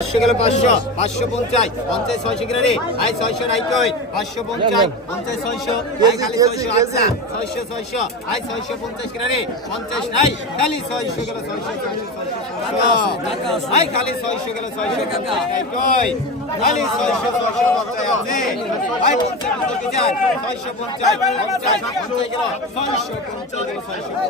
গেল 500 550 50 600 গেল রে আই 600 নাই কই 550 50 600 আই খালি 600 আচ্ছা 600 600 আই 650 গেল রে 50 নাই খালি 600 গেল 600 আই খালি 600 গেল 600 নাই কই খালি 600 650 আছে আই 50 বিজান 650 50 50 গেল 650 গেল 650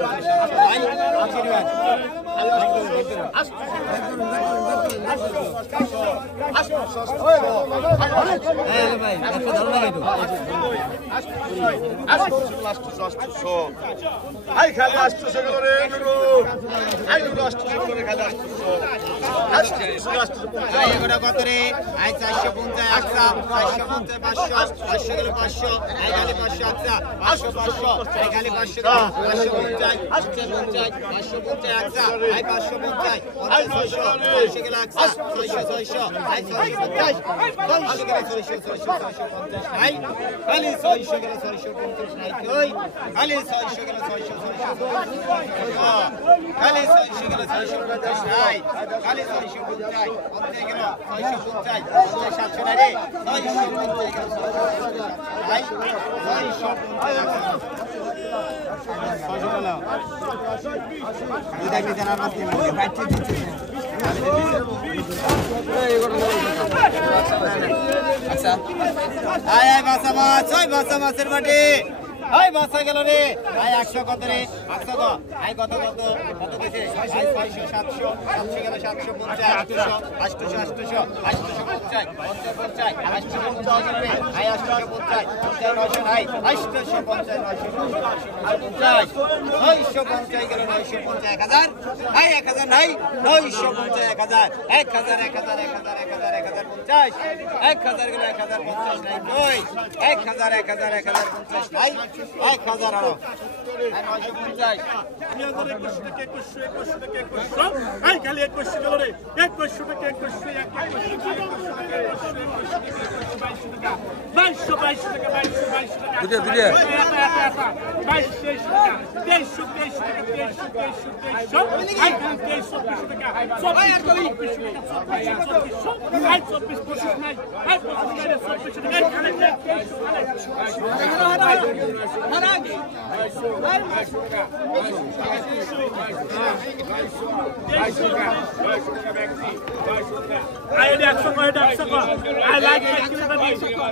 আই আছে রে মাছের বাটি আই বাসা গেল রে আই 100 কত রে 100 কত আই কত কত কত দিছে আই 600 700 700 গেল 750 800 800 850 50 850 গেল রে আই 850 900 নাই 850 950 গেল 950 1000 আই 1000 নাই 950 1000 1000 1000 1000 1000 গেল 1050 নাই কই 1000 1000 1050 নাই 1000 আরো 950 আই খালি 21 গেল রে 21 টাকা 21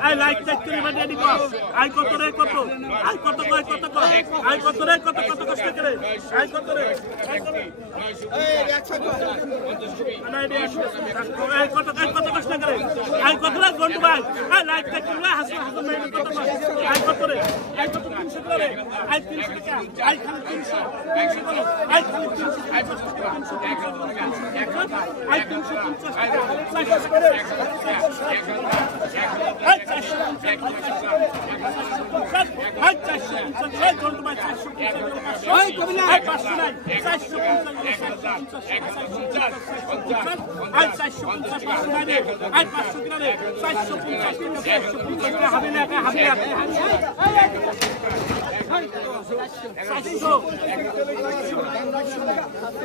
I like that money any cost. I got the record. I got the record. I got the record. I got the record. I got the record. I like that. I got the record. I got the I think I can finish. I can finish. I can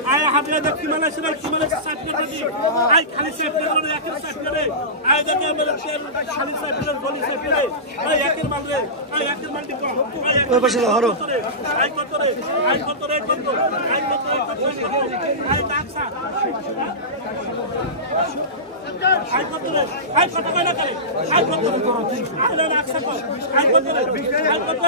I have the accumulation of I can say I don't know I got the I got the I got the I don't accept I got the I got the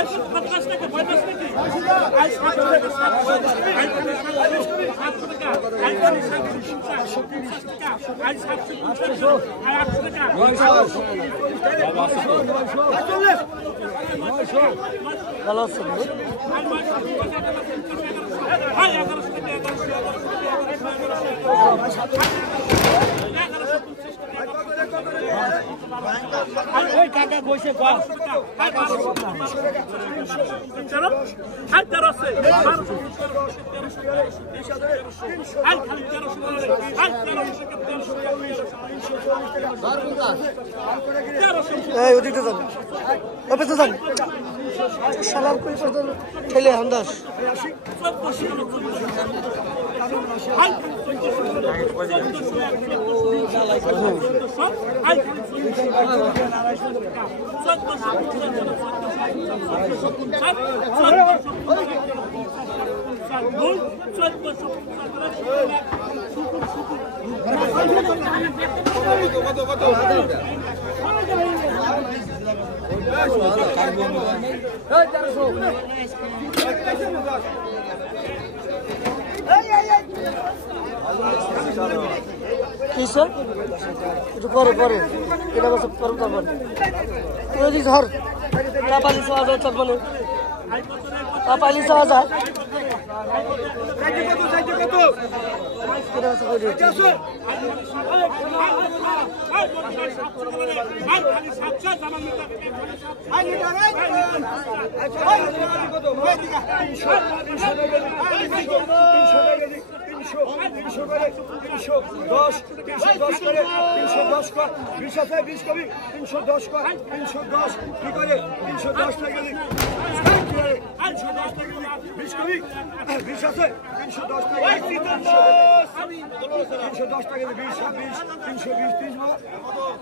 কাকা বসে কর চলো আর 1300 আর খালি 1300 আর 1300 এই ওদিকে যান ওপরে যান সালাম করে কত ঠেলে আন্দাজ কিসে একটু পরে পরে এটা বছর পরে তারপরে তুই ঝড় চাপালি 6000 তারপরে চাপালি 6000 টাকা 20 20 320 30